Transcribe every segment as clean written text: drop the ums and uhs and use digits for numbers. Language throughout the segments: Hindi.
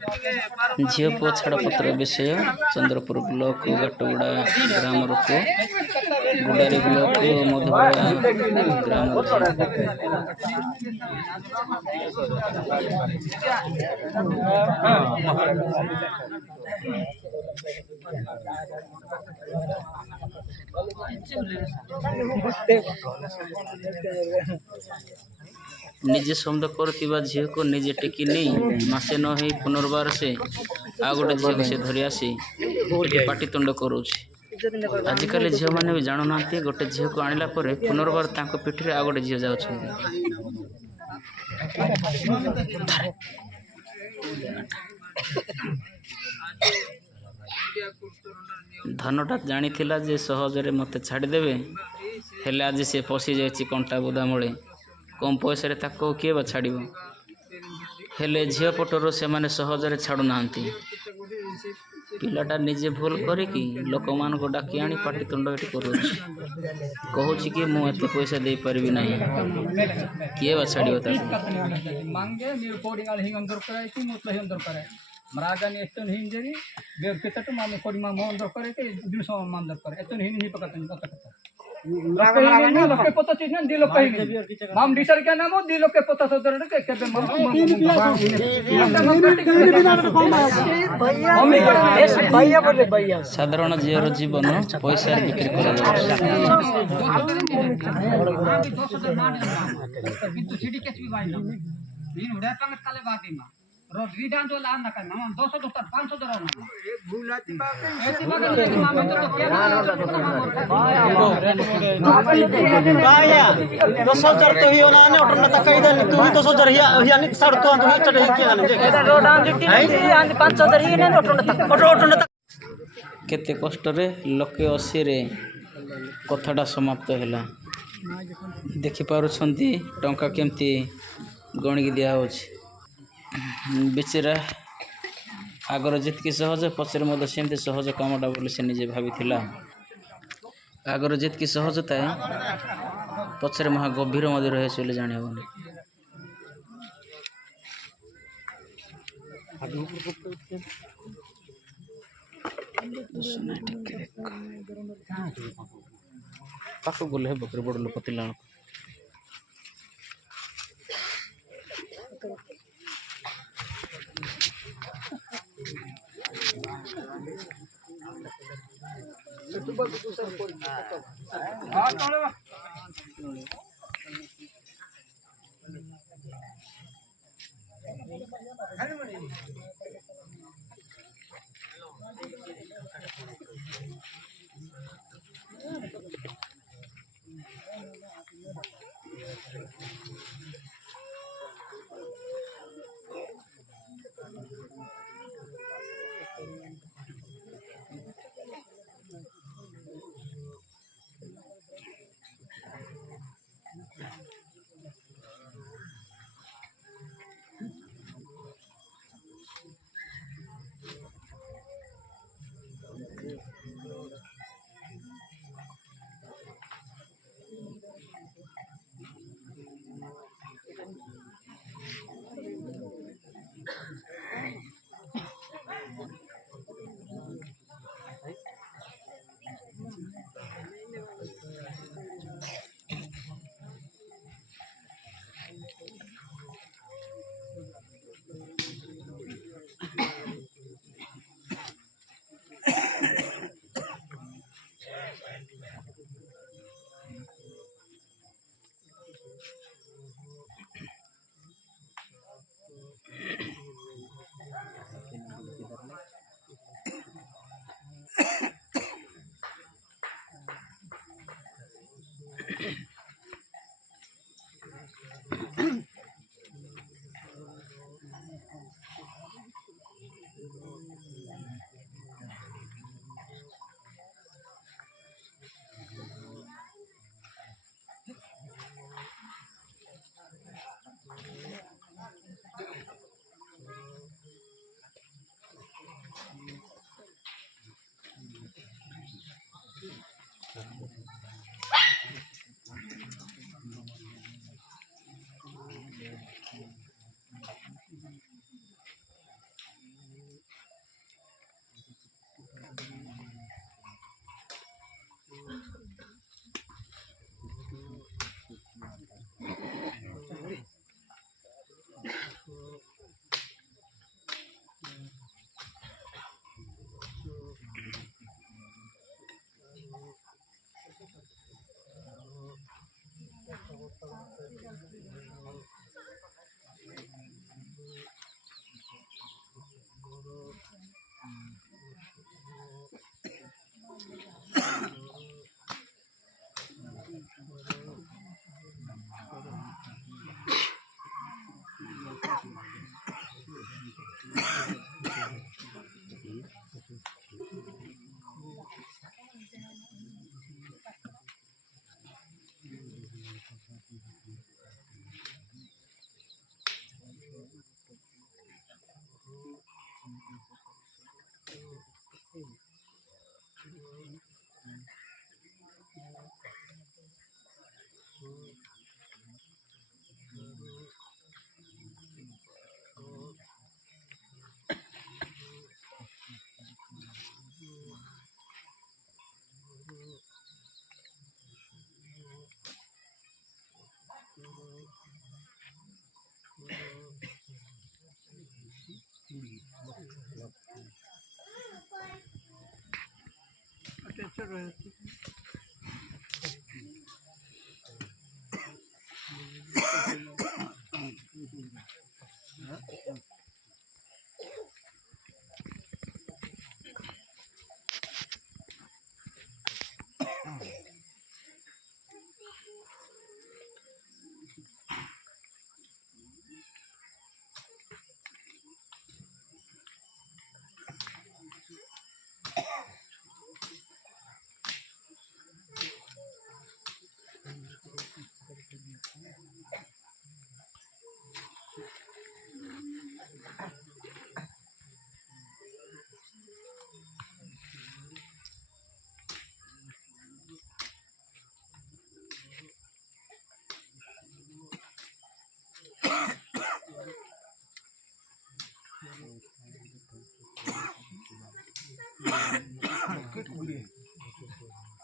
झील पुओ छाड़पत्र विषय चंद्रपुर ब्लॉक घाटगुड़ा ग्राम पुओ गुडारी ब्लॉक मधुबरा ग्राम निजे समद कर झील को निजे टेकी नहीं मसे न हो पुनर्बार से आ गोटे झील को से धरी आसी पाटितुंड करुच्छे। आजिकल झील मैंने भी जानू ना गोटे झील को आणला पुनर्बार पिठी आ गोटे झील जा धनटा जानी जे सहजरे मत छाड़देवे हेले आज सी पशि जाइए कंटा बुदा मूले कम पैसा ताको किए बा छाड़ हेले झील पटर से माने सहजरे छाड़ू ना पिलाटा निजे भूल करिकी लोक मान को डाकी आनी पाटितुंड ये कहूँ कि मुझे पैसा दे पारि ना किए बा छाड़ ಮರಾಜಾನಿ ಎಷ್ಟೊಂದು ಹಿಂಜರಿ ಬೇರೆ ಕಿತ್ತಟ್ಟು ಮಾಮಿ ಕೊಡಿ ಮಾಮ ಒಂದು ಕರೆ ದಿನಸ ಮಾಮ ದರ್ಕರೆ ಎಷ್ಟೊಂದು ಹಿಂದಿ ಪಕತನ್ ಪಕತ लोके पता चीज ना दिलो कहीं माम डिसर क्या नाम हो दिलो के पता सदर के के माम भैया बोले भैया साधारण जीवर जीवन पैसा बिक्री करा किंतु सीडी केस भी भाई इन उड़ा का काले बाती मा रोज रीडान तो लान ना कर माम 200 दोस्तर 500 दरो ना एक भूलाती बात ऐसी बात नहीं माम तो क्या बाया 200 तो ही ना ने ऑटो ना कई दिन तू 200 ही नि सर तो अंत चढ़ के ना रोडान जिति अंत 500 ही ने ऑटो ना केते कष्ट रे लोके 80 रे कथाटा समाप्त हैला देखि पारुछंती टंका केमती गणिक दिया होछ बेचेरा आगर जितकी सहज पचर मत सेमती सहज कामटा बोली से निजे भावी आगर जितकी सहजता पचर महा गभीर मध्य रहे बोले जानी हेनी पाख गले बकरी बड़ लोक तिला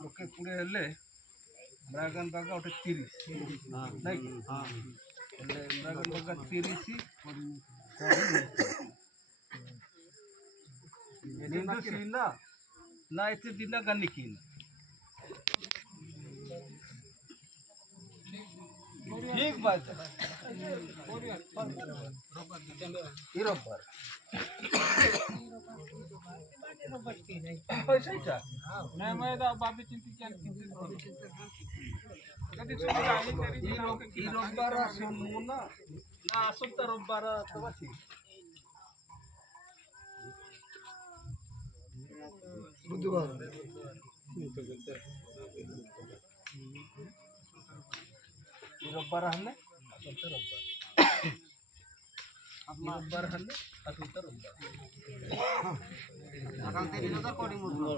लोके पुड़े हेले ड्रागन बागा उठे 30 नहीं हेले ड्रागन बागा 30 निंदु सीना ना इतने दिना गन्नी की ठीक बात है हीरोबर पैसा ही था मैं तो बाबी चिंतित क्या कभी सुनिए हीरोबर सुनना ना सुनता रोबर तो बची बुधवार रब्बार हल्ले असलते रब्बार हल्ले असलते रब्बार अकाल तेरी नजर कोडी मुद्रा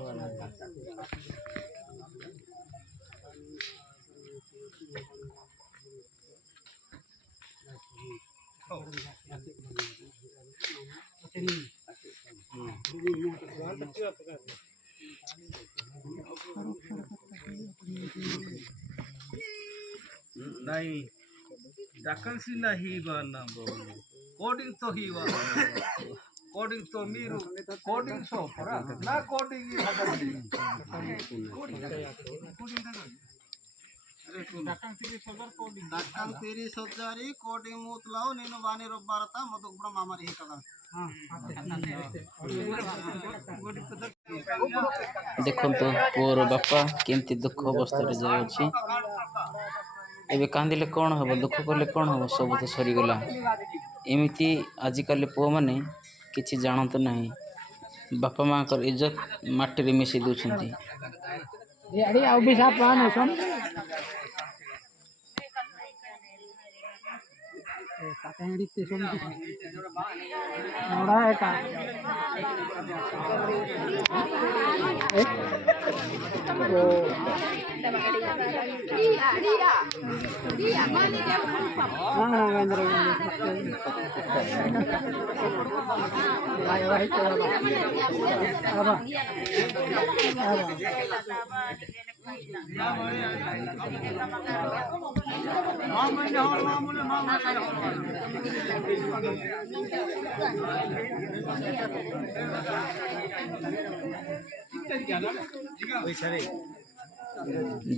नहीं डकन सी नहीं बना कोडिंग तो ही वा कोडिंग तो मीरू कोडिंग सो परा ना कोडिंग ही हदली डकन 30,000 कोडिंग मुतलाओ नीनु बानी रोब्बारता मधु गुड़ा मामारी ही कदा देखो तो पुअर बापा केमती दुख अवस्था जाए एबे कांदिले कौन हम दुख कले कौन हम सब तो सरीगला एमती आजिकल पुओ मैंने किसी जानते ना बापा माँ कर इज्जत माटी रे मिसई दौरान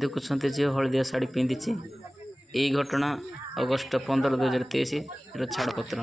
देखुंत झील हलदिया शाढ़ी पिंधि यही घटना अगस्ट 15, 2023 छाड़पत्र।